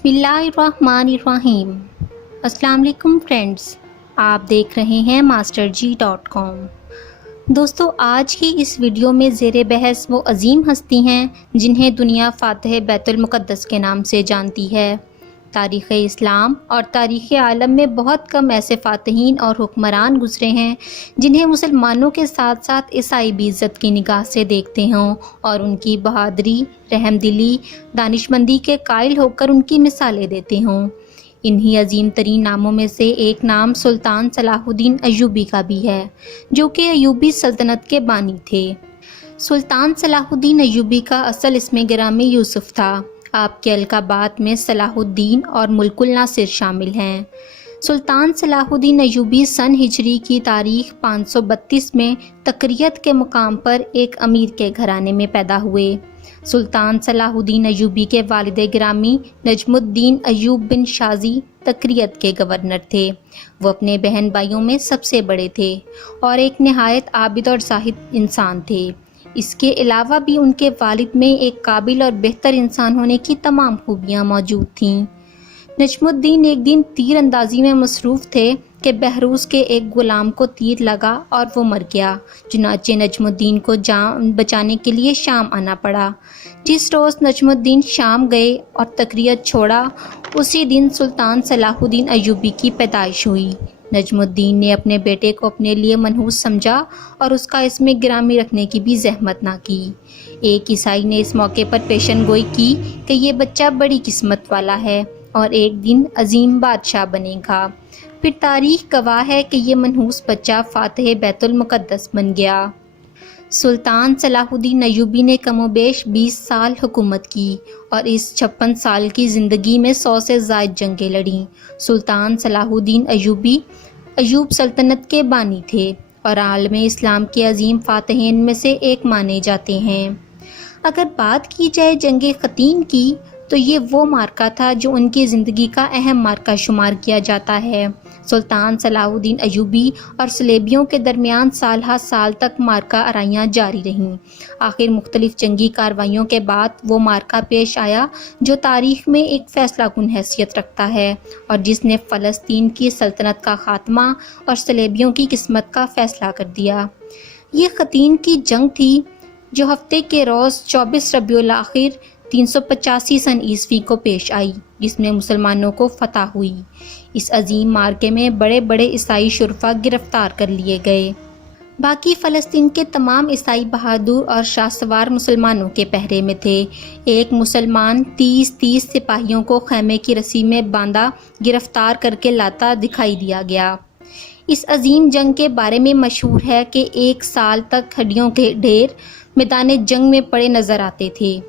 बिस्मिल्लाहिर्रहमानिर्रहीम। अस्सलाम वालेकुम फ्रेंड्स, आप देख रहे हैं masterg.com। दोस्तों, आज की इस वीडियो में ज़ेरे बहस वो अजीम हस्ती हैं जिन्हें दुनिया फ़ातिह बैतुल मुक़द्दस के नाम से जानती है। तारीख़ इस्लाम और तारीख़ आलम में बहुत कम ऐसे फ़ातिहीन और हुक्मरान गुज़रे हैं जिन्हें मुसलमानों के साथ साथ ईसाई भी इज़्ज़त की निगाह से देखते हों और उनकी बहादुरी, रहमदिली, दानिशमंदी के कायल होकर उनकी मिसालें देते हों। इन्हीं अजीम तरीन नामों में से एक नाम सुल्तान सलाहुद्दीन अय्यूबी का भी है, जो कि अय्यूबी सल्तनत के बानी थे। सुल्तान सलाहुद्दीन अय्यूबी का असल इस्म गिरामी यूसुफ था। आपके अलकाबात में सलाहुद्दीन और मुल्कुल नासिर शामिल हैं। सुल्तान सलाहुद्दीन अय्यूबी सन हिजरी की तारीख 532 में तकरियत के मुकाम पर एक अमीर के घराने में पैदा हुए। सुल्तान सलाहुद्दीन अय्यूबी के वालिद गिरामी नजमुद्दीन अय्यूब बिन शाजी तकरियत के गवर्नर थे। वो अपने बहन भाइयों में सबसे बड़े थे और एक नहायत आबिद और ज़ाहिद इंसान थे। इसके अलावा भी उनके वालिद में एक काबिल और बेहतर इंसान होने की तमाम खूबियाँ मौजूद थीं। नजमुद्दीन एक दिन तीर अंदाजी में मसरूफ़ थे कि बहरूस के एक ग़ुलाम को तीर लगा और वो मर गया। चुनांचे नजमुद्दीन को जान बचाने के लिए शाम आना पड़ा। जिस रोज़ नजमुद्दीन शाम गए और तकरियत छोड़ा, उसी दिन सुल्तान सलाहुद्दीन अय्यूबी की पैदाइश हुई। नजमुद्दीन ने अपने बेटे को अपने लिए मनहूस समझा और उसका इसमें गिरामी रखने की भी जहमत ना की। एक ईसाई ने इस मौके पर पेशन गोई की कि ये बच्चा बड़ी किस्मत वाला है और एक दिन अजीम बादशाह बनेगा। फिर तारीख गवाह है कि ये मनहूस बच्चा फ़ातिह बैतुल मुक़द्दस बन गया। सुल्तान सलाहुद्दीन अय्यूबी ने कमोबेश 20 साल हुकूमत की और इस 56 साल की ज़िंदगी में 100 से ज़ायद जंगें लड़ीं। सुल्तान सलाहुद्दीन अय्यूबी अय्यूब सल्तनत के बानी थे और आलम इस्लाम के अजीम फ़ातिहीन में से एक माने जाते हैं। अगर बात की जाए जंग ख़तीन की, तो ये वो मार्का था जो उनकी ज़िंदगी का अहम मार्का शुमार किया जाता है। सुल्तान सलाहुद्दीन अय्यूबी और सलेबियों के दरमियान साल हा साल तक मार्का आराइयाँ जारी रहीं। आखिर मुख्तलिफ जंगी कार्रवाइयों के बाद वो मार्का पेश आया जो तारीख़ में एक फ़ैसला कुन हैसियत रखता है और जिसने फ़लस्तीन की सल्तनत का ख़ात्मा और सलेबियों की किस्मत का फ़ैसला कर दिया। ये ख़तीन की जंग थी जो हफ्ते के रोज़ 24 रबीउल आखिर 385 सन ईस्वी को पेश आई, जिसमें मुसलमानों को फतह हुई। इस अजीम मार्के में बड़े बड़े ईसाई शुरफा गिरफ्तार कर लिए गए। बाकी फ़लस्तीन के तमाम ईसाई बहादुर और शाहसवार मुसलमानों के पहरे में थे। एक मुसलमान 30 सिपाहियों को खैमे की रस्सी में बांधा गिरफ्तार करके लाता दिखाई दिया गया। इस अजीम जंग के बारे में मशहूर है कि 1 साल तक हड्डियों के ढेर मैदान जंग में पड़े नज़र आते थे।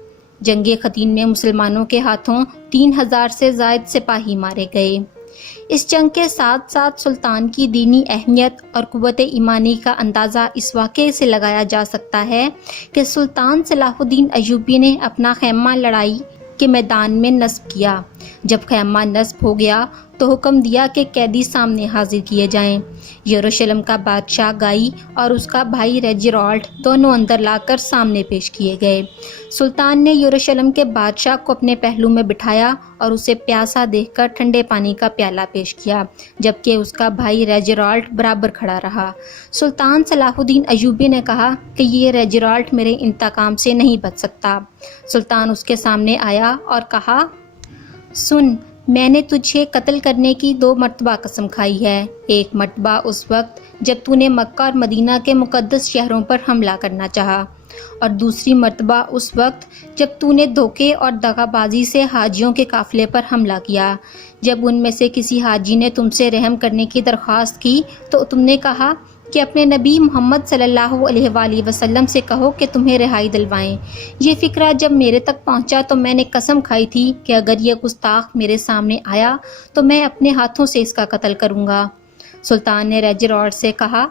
जंगे ख़तीन में मुसलमानों के हाथों 3000 से ज़ायद सिपाही मारे गए। इस जंग के साथ साथ सुल्तान की दीनी अहमियत और क़ुव्वत ईमानी का अंदाज़ा इस वाक़े से लगाया जा सकता है कि सुल्तान सलाहुद्दीन अय्यूबी ने अपना खैमा लड़ाई के मैदान में नस्ब किया। जब खैमा नस्ब हो गया तो हुक्म दिया कि कैदी सामने हाजिर किए जाएं। यरूशलेम का बादशाह गाई और उसका भाई रेजिराल्ड दोनों अंदर लाकर सामने पेश किए गए। सुल्तान ने यरूशलेम के बादशाह को अपने पहलू में बिठाया और उसे प्यासा देखकर ठंडे पानी का प्याला पेश किया, जबकि उसका भाई रेजिराल्ड बराबर खड़ा रहा। सुल्तान सलाहुद्दीन अय्यूबी ने कहा कि ये रेजिराल्ड मेरे इंतकाम से नहीं बच सकता। सुल्तान उसके सामने आया और कहा, सुन, मैंने तुझे कत्ल करने की 2 मरतबा कसम खाई है। एक मरतबा उस वक्त जब तूने मक्का और मदीना के मुक़द्दस शहरों पर हमला करना चाहा, और दूसरी मरतबा उस वक्त जब तूने धोखे और दगाबाजी से हाजियों के काफ़िले पर हमला किया। जब उनमें से किसी हाजी ने तुमसे रहम करने की दरख्वास्त की तो तुमने कहा कि अपने नबी मोहम्मद सल्लल्लाहु अलैहि वसल्लम से कहो कि तुम्हें रिहाई दिलवाएं। ये फ़िक्रा जब मेरे तक पहुंचा तो मैंने कसम खाई थी कि अगर यह गुस्ताख मेरे सामने आया तो मैं अपने हाथों से इसका कत्ल करूंगा। सुल्तान ने रेजिराल्ड से कहा,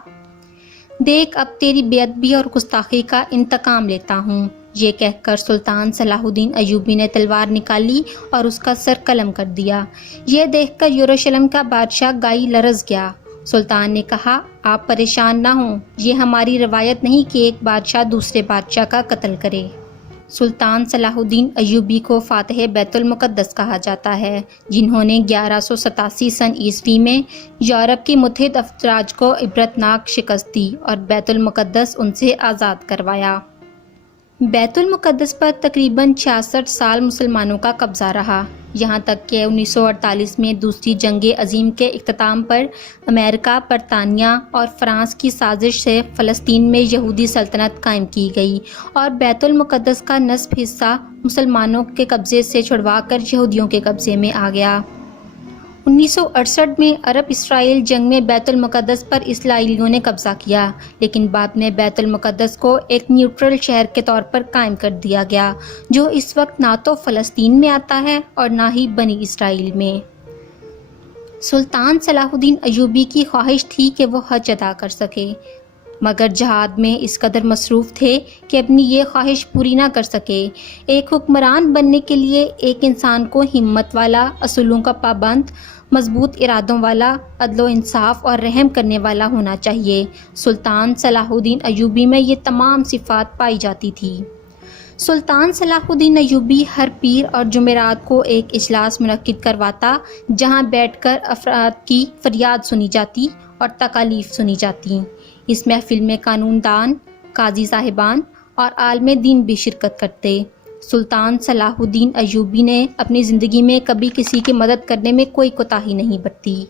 देख, अब तेरी बेअदबी और गुस्ताखी का इंतकाम लेता हूँ। ये कहकर सुल्तान सलाहुद्दीन अय्यूबी ने तलवार निकाली और उसका सर कलम कर दिया। यह देखकर यरूशलेम का बादशाह गाई लरज़ गया। सुल्तान ने कहा, आप परेशान ना हों, ये हमारी रवायत नहीं कि एक बादशाह दूसरे बादशाह का कत्ल करे। سلطان صلاح الدین ایوبی کو فاتح بیت المقدس کہا جاتا ہے، جنہوں نے 1187 سن عیسوی میں یورپ کے متحد افواج کو عبرتناک شکست دی اور بیت المقدس ان سے آزاد کروایا۔ بیت المقدس پر تقریباً 66 سال مسلمانوں کا قبضہ رہا، یہاں تک کہ 1948 میں دوسری جنگ عظیم کے اختتام پر امریکہ، برطانیہ اور فرانس کی سازش سے فلسطین میں یہودی سلطنت قائم کی گئی اور بیت المقدس کا نصف حصہ مسلمانوں کے قبضے سے چھڑوا کر یہودیوں کے قبضے میں آ گیا۔ 1968 میں عرب اسرائیل جنگ میں بیت المقدس پر اسرائیلیوں نے قبضہ کیا، لیکن بعد میں بیت المقدس کو ایک نیوٹرل شہر کے طور پر قائم کر دیا گیا، جو اس وقت نہ تو فلسطین میں آتا ہے اور نہ ہی بنی اسرائیل میں۔ سلطان صلاح الدین ایوبی کی خواہش تھی کہ وہ حج ادا کر سکے، مگر جہاد میں اس قدر مصروف تھے کہ اپنی یہ خواہش پوری نہ کر سکے۔ ایک حکمران بننے کے لیے ایک انسان کو ہمت والا، اصولوں کا پابند، مضبوط ارادوں والا، عدل و انصاف اور رحم کرنے والا ہونا چاہیے۔ سلطان صلاح الدین ایوبی میں یہ تمام صفات پائی جاتی تھی۔ سلطان صلاح الدین ایوبی ہر پیر اور جمعرات کو ایک اجلاس منعقد کرواتا، جہاں بیٹھ کر افراد کی فریاد سنی جاتی اور تکالیف سنی جاتی۔ اس محفل میں قانون دان، قاضی صاحبان اور عالم دین بھی شرکت کرتے۔ سلطان صلاح الدین ایوبی نے اپنی زندگی میں کبھی کسی کی مدد کرنے میں کوئی کوتاہی نہیں برتی۔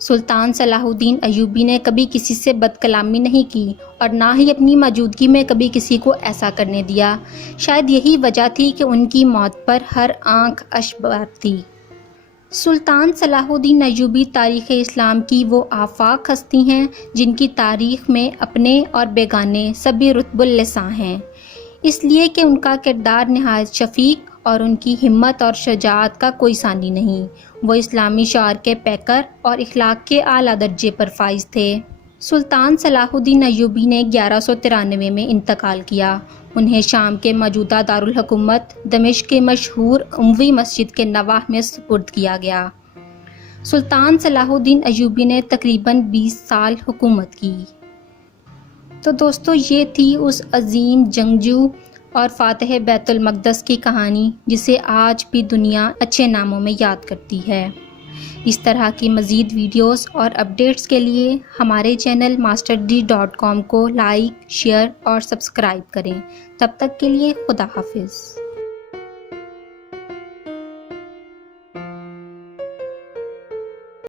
سلطان صلاح الدین ایوبی نے کبھی کسی سے بد کلامی نہیں کی اور نہ ہی اپنی موجودگی میں کبھی کسی کو ایسا کرنے دیا۔ شاید یہی وجہ تھی کہ ان کی موت پر ہر آنکھ اشک بار تھی۔ سلطان صلاح الدین ایوبی تاریخ اسلام کی وہ آفاق ہستی ہیں جن کی تاریخ میں اپنے اور بیگانے سبھی رتب اللساں ہیں، اس لیے کہ ان کا کردار نہایت شفیق اور ان کی ہمت اور شجاعت کا کوئی ثانی نہیں۔ وہ اسلامی شعار کے پیکر اور اخلاق کے اعلیٰ درجے پر فائز تھے۔ سلطان صلاح الدین ایوبی نے 1193 میں انتقال کیا۔ انہیں شام کے موجودہ دارالحکومت دمشق کے مشہور اموی مسجد کے نواح میں سپرد کیا گیا۔ سلطان صلاح الدین ایوبی نے تقریباً 20 سال حکومت کی۔ تو دوستو، یہ تھی اس عظیم جنگجو اور فاتح بیت المقدس کی کہانی جسے آج بھی دنیا اچھے ناموں میں یاد کرتی ہے۔ اس طرح کی مزید ویڈیوز اور اپڈیٹس کے لیے ہمارے چینل masterD.com کو لائک، شیئر اور سبسکرائب کریں۔ تب تک کے لیے خدا حافظ۔